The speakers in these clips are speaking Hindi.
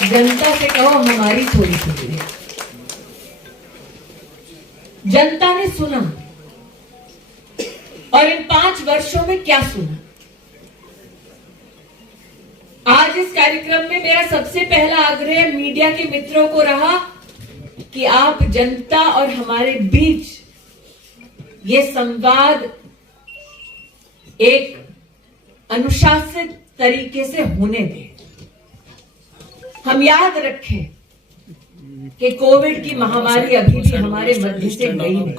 जनता से कहो हमारी थोड़ी सुनी है। जनता ने सुना, और इन 5 वर्षों में क्या सुना। आज इस कार्यक्रम में मेरा सबसे पहला आग्रह मीडिया के मित्रों को रहा कि आप जनता और हमारे बीच ये संवाद एक अनुशासित तरीके से होने दें। हम याद रखें कि कोविड की महामारी अभी भी हमारे मध्य से गई नहीं,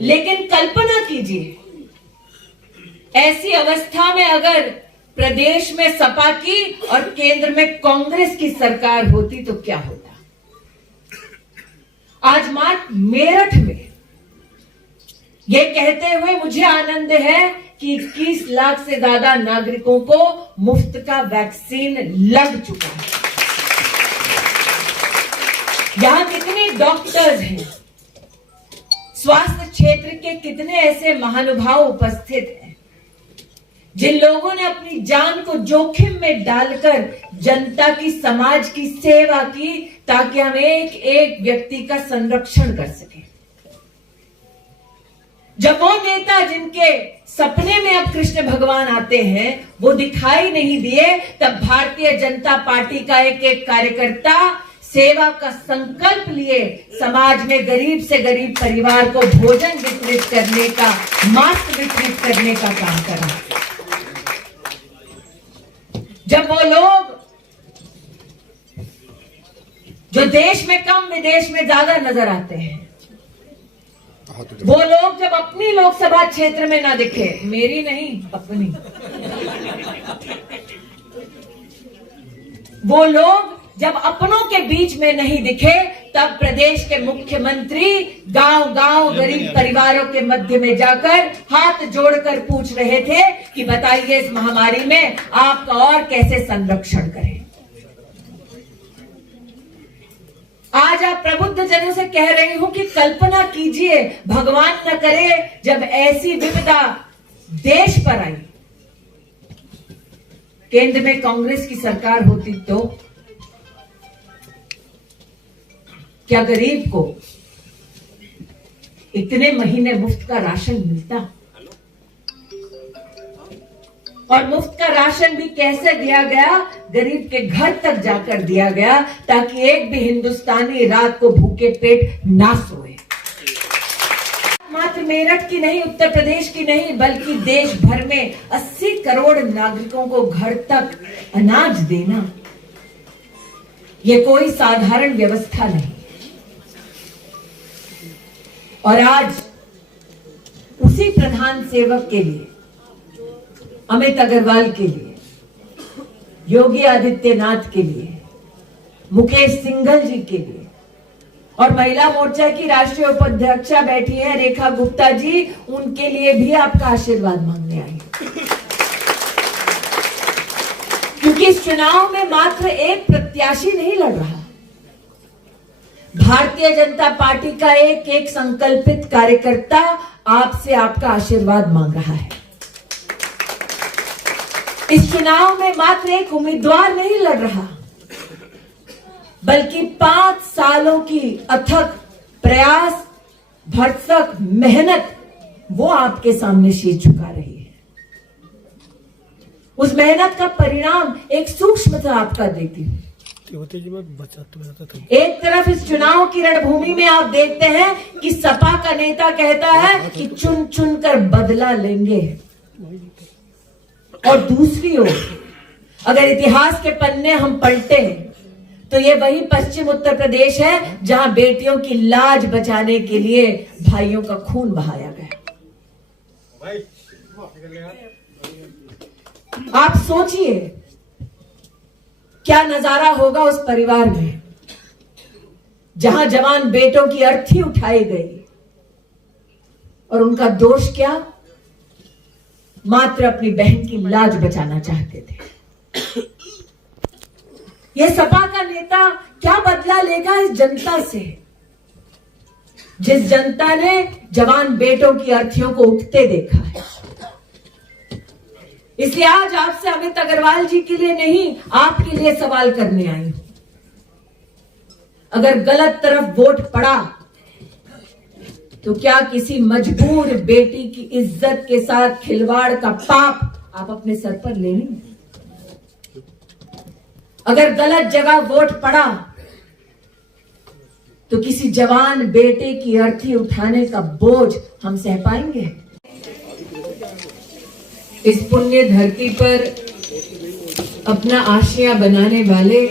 लेकिन कल्पना कीजिए ऐसी अवस्था में अगर प्रदेश में सपा की और केंद्र में कांग्रेस की सरकार होती तो क्या होता। आज मात्र मेरठ में ये कहते हुए मुझे आनंद है कि 21 लाख से ज्यादा नागरिकों को मुफ्त का वैक्सीन लग चुका है। यहां कितने डॉक्टर्स हैं, स्वास्थ्य क्षेत्र के कितने ऐसे महानुभाव उपस्थित हैं जिन लोगों ने अपनी जान को जोखिम में डालकर जनता की, समाज की सेवा की ताकि हम एक एक व्यक्ति का संरक्षण कर सकें। जब वो नेता जिनके सपने में अब कृष्ण भगवान आते हैं वो दिखाई नहीं दिए, तब भारतीय जनता पार्टी का एक एक कार्यकर्ता सेवा का संकल्प लिए समाज में गरीब से गरीब परिवार को भोजन वितरित करने का, मास्क वितरित करने का काम करा। जब वो लोग जो देश में कम विदेश में ज्यादा नजर आते हैं, वो लोग जब अपनी लोकसभा क्षेत्र में ना दिखे, मेरी नहीं अपनी, वो लोग जब अपनों के बीच में नहीं दिखे, तब प्रदेश के मुख्यमंत्री गांव-गांव गरीब परिवारों के मध्य में जाकर हाथ जोड़कर पूछ रहे थे कि बताइए इस महामारी में आपका और कैसे संरक्षण करें। आज आप प्रबुद्ध जनों से कह रही हूं कि कल्पना कीजिए, भगवान न करे जब ऐसी विपदा देश पर आई, केंद्र में कांग्रेस की सरकार होती तो क्या गरीब को इतने महीने मुफ्त का राशन मिलता? और मुफ्त का राशन भी कैसे दिया गया? गरीब के घर तक जाकर दिया गया ताकि एक भी हिंदुस्तानी रात को भूखे पेट ना सोए। मात्र मेरठ की नहीं, उत्तर प्रदेश की नहीं, बल्कि देश भर में 80 करोड़ नागरिकों को घर तक अनाज देना, यह कोई साधारण व्यवस्था नहीं। और आज उसी प्रधान सेवक के लिए, अमित अग्रवाल के लिए, योगी आदित्यनाथ के लिए, मुकेश सिंघल जी के लिए और महिला मोर्चा की राष्ट्रीय उपाध्यक्षा बैठी है रेखा गुप्ता जी, उनके लिए भी आपका आशीर्वाद मांगने आई। क्योंकि इस चुनाव में मात्र एक प्रत्याशी नहीं लड़ रहा, भारतीय जनता पार्टी का एक एक संकल्पित कार्यकर्ता आपसे आपका आशीर्वाद मांग रहा है। इस चुनाव में मात्र एक उम्मीदवार नहीं लड़ रहा, बल्कि 5 सालों की अथक प्रयास, भरसक मेहनत वो आपके सामने शीश झुका रही है। उस मेहनत का परिणाम एक सूक्ष्मता आपका देती हूं। एक तरफ इस चुनाव की रणभूमि में आप देखते हैं कि सपा का नेता कहता है कि चुन चुन कर बदला लेंगे, और दूसरी ओर अगर इतिहास के पन्ने हम पलटे तो ये वही पश्चिम उत्तर प्रदेश है जहां बेटियों की लाज बचाने के लिए भाइयों का खून बहाया गया। आप सोचिए क्या नजारा होगा उस परिवार में जहां जवान बेटों की अर्थी उठाई गई, और उनका दोष क्या? मात्र अपनी बहन की लाज बचाना चाहते थे। यह सपा का नेता क्या बदला लेगा इस जनता से, जिस जनता ने जवान बेटों की अर्थियों को उठते देखा है? इसलिए आज आपसे अमित अग्रवाल जी के लिए नहीं, आपके लिए सवाल करने आई हूं। अगर गलत तरफ वोट पड़ा तो क्या किसी मजबूर बेटी की इज्जत के साथ खिलवाड़ का पाप आप अपने सर पर ले लेंगे? अगर गलत जगह वोट पड़ा तो किसी जवान बेटे की अर्थी उठाने का बोझ हम सह पाएंगे? इस पुण्य धरती पर अपना आशिया बनाने वाले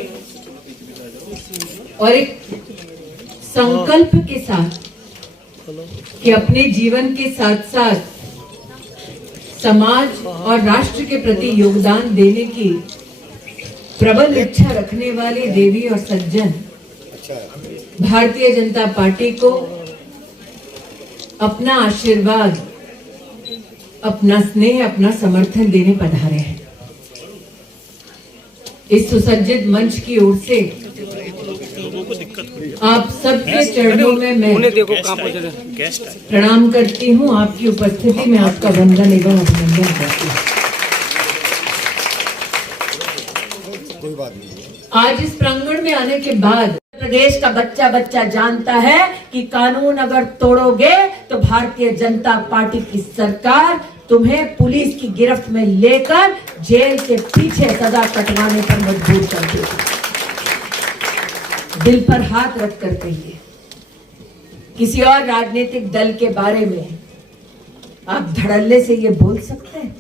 और एक संकल्प के साथ कि अपने जीवन के साथ साथ समाज और राष्ट्र के प्रति योगदान देने की प्रबल इच्छा रखने वाली देवी और सज्जन भारतीय जनता पार्टी को अपना आशीर्वाद, अपना स्नेह, अपना समर्थन देने पधारे हैं। इस सुसज्जित मंच की ओर से आप सबके चरणों में मैं प्रणाम करती हूँ। आपकी उपस्थिति में आपका वंदन एवं अभिनंदन करती हूँ। आज इस प्रांगण में आने के बाद प्रदेश का बच्चा बच्चा जानता है कि कानून अगर तोड़ोगे तो भारतीय जनता पार्टी की सरकार तुम्हें पुलिस की गिरफ्त में लेकर जेल के पीछे सजा कटवाने पर मजबूर कर देगी। दिल पर हाथ रख कर कहिए, किसी और राजनीतिक दल के बारे में आप धड़ल्ले से ये बोल सकते हैं?